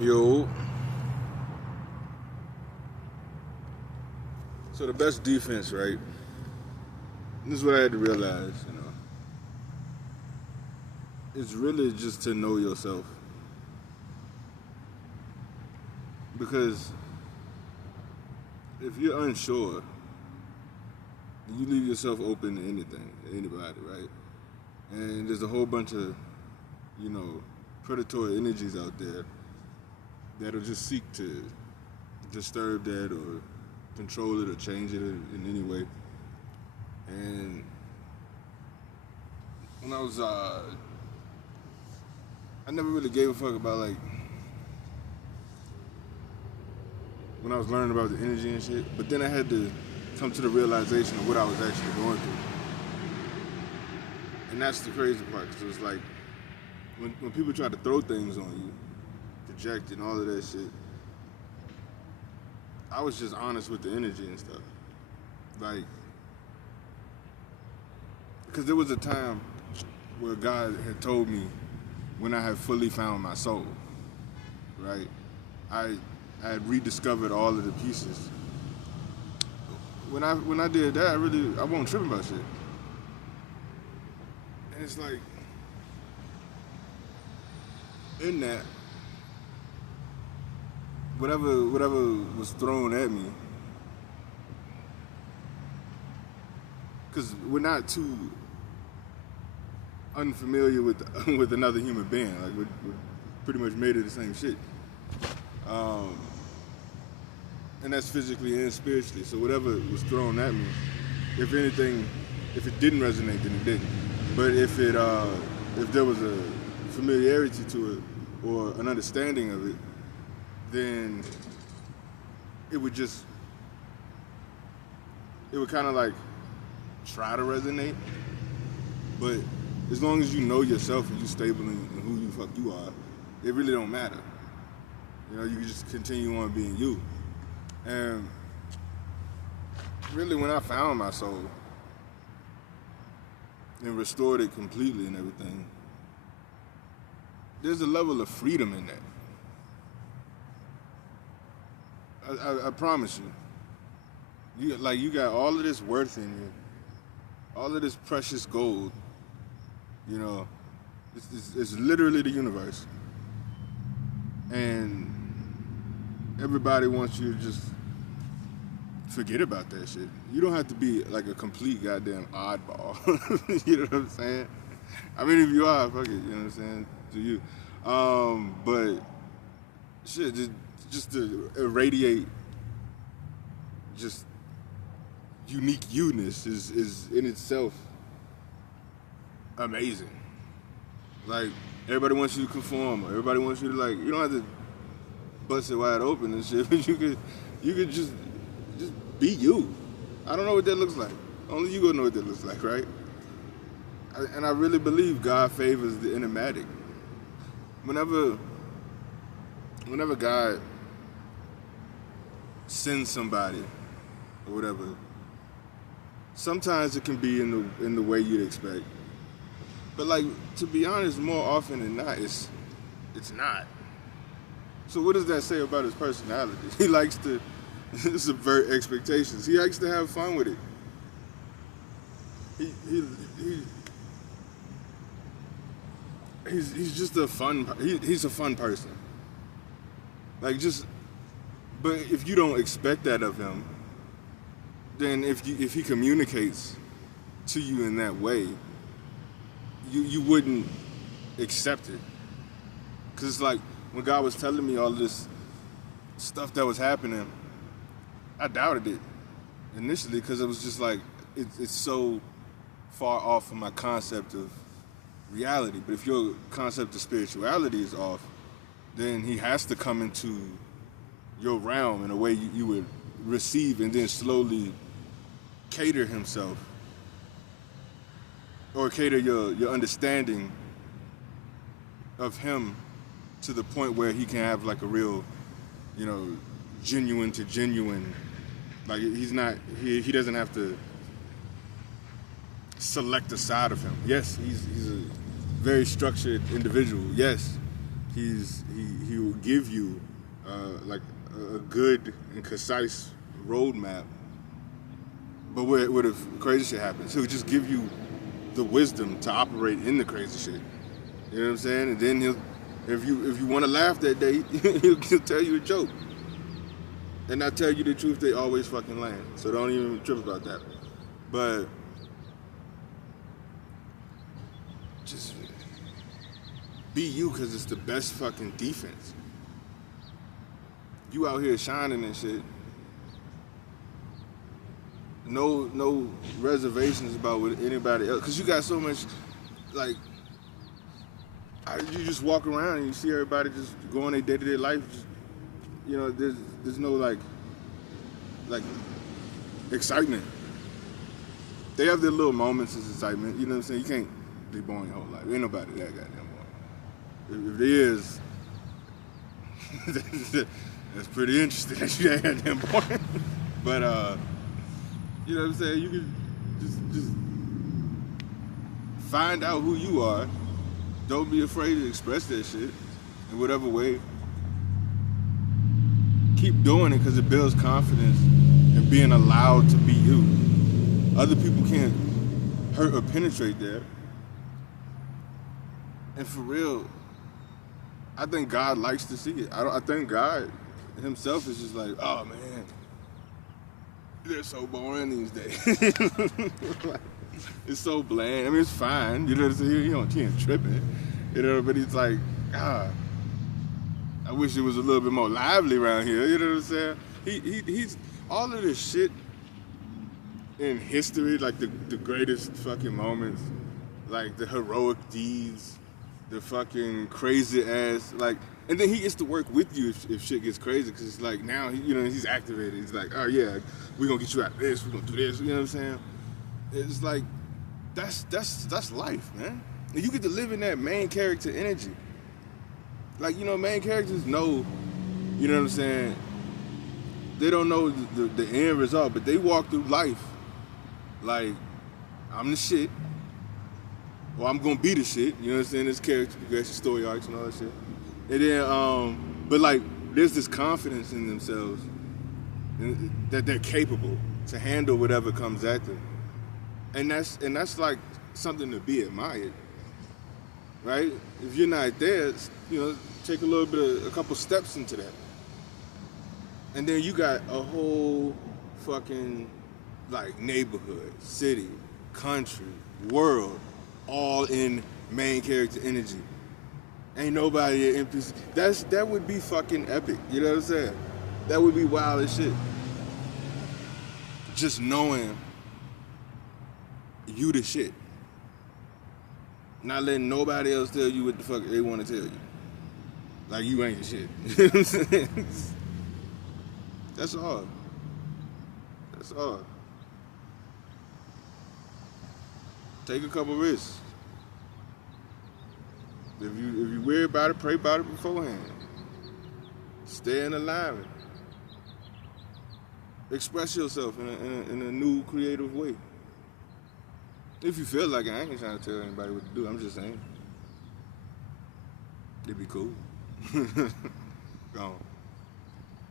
Yo, so the best defense, right? This is what I had to realize, it's really just to know yourself. Because if you're unsure, you leave yourself open to anything, anybody, right? And there's a whole bunch of, you know, predatory energies out there that'll just seek to disturb that or control it or change it in any way. And when I never really gave a fuck about like when I was learning about the energy and shit. But then I had to come to the realization of what I was actually going through, and that's the crazy part. Cause it was like when people try to throw things on you, project and all of that shit. I was just honest with the energy and stuff, like because there was a time where God had told me when I had fully found my soul, right? I I had rediscovered all of the pieces. When I did that, I wasn't tripping about shit. And it's like in that, whatever was thrown at me, because we're not too unfamiliar with with another human being. Like we're pretty much made of the same shit. Um, and that's physically and spiritually. So whatever was thrown at me, if anything, if it didn't resonate, then it didn't. But if there was a familiarity to it or an understanding of it, then it would just it would kind of like try to resonate. But as long as you know yourself and you stable in who you fuck you are, it really don't matter. You know, you can just continue on being you. And really, when I found my soul and restored it completely and everything, there's a level of freedom in that. I promise you. You got all of this worth in you, all of this precious gold. You know, it's literally the universe, and everybody wants you to just forget about that shit. You don't have to be like a complete goddamn oddball. You know what I'm saying? I mean, if you are, fuck it. You know what I'm saying? To you, but shit, just to irradiate just unique you-ness is in itself amazing. Like everybody wants you to conform, or everybody wants you to like. You don't have to bust it wide open and shit, but you could just be you. I don't know what that looks like. Only you gonna know what that looks like, right? And I really believe God favors the enigmatic. Whenever God sends somebody or whatever, sometimes it can be in the way you'd expect. But like to be honest, more often than not, it's not. So what does that say about his personality? He likes to subvert expectations. He likes to have fun with it. He he's just a fun. He's a fun person. Like just, but if you don't expect that of him, then if he communicates to you in that way, you wouldn't accept it. Cause it's like when God was telling me all this stuff that was happening, I doubted it initially because it was just like it's so far off from my concept of reality. But if your concept of spirituality is off, then he has to come into your realm in a way you would receive and then slowly cater himself or cater your understanding of him to the point where he can have like a real, you know, genuine to genuine. Like he doesn't have to select a side of him. Yes, he's a very structured individual. Yes, he will give you like a good and concise roadmap. But where the crazy shit happens, he'll just give you the wisdom to operate in the crazy shit. You know what I'm saying? And then if you want to laugh that day, he'll tell you a joke. And I tell you the truth, they always fucking land. So don't even trip about that. But just be you, because it's the best fucking defense. You out here shining and shit. No reservations about what anybody else, because you got so much, like, you just walk around and you see everybody just going their day-to-day life. Just, you know, there's no like excitement. They have their little moments of excitement. You know what I'm saying? You can't be born your whole life. Ain't nobody that goddamn born. If there is, that's pretty interesting that you ain't goddamn born. But you know what I'm saying? You can just find out who you are. Don't be afraid to express that shit in whatever way. Keep doing it, because it builds confidence and being allowed to be you. Other people can't hurt or penetrate that. And for real, I think God likes to see it. I think God himself is just like, oh man, they're so boring these days. Like, it's so bland. I mean, it's fine. You know what I'm saying? He ain't tripping. You know, but he's like, God, I wish it was a little bit more lively around here. You know what I'm saying? He's all of this shit in history, like the greatest fucking moments, like the heroic deeds, the fucking crazy ass, like, and then he gets to work with you if shit gets crazy, because it's like now he's activated. He's like, oh yeah, we're gonna get you out of this. We're gonna do this. You know what I'm saying? It's like that's life, man. And you get to live in that main character energy. Like, you know, main characters know, you know what I'm saying? They don't know the end result, but they walk through life like, I'm the shit, or I'm gonna be the shit. You know what I'm saying? This character progression, story arcs, and all that shit. And then, but like, there's this confidence in themselves that they're capable to handle whatever comes at them, and that's like something to be admired, right? If you're not there, you know, take a couple steps into that, and then you got a whole fucking like neighborhood, city, country, world, all in main character energy. Ain't nobody at NPC. That would be fucking epic. You know what I'm saying? That would be wild as shit. Just knowing you the shit. Not letting nobody else tell you what the fuck they want to tell you. Like, you ain't the shit. You know what I'm saying? That's all. That's all. Take a couple risks. If you worry about it, pray about it beforehand. Stay in alignment. Express yourself in a new, creative way. If you feel like it, I ain't trying to tell anybody what to do. I'm just saying. It'd be cool. Gone.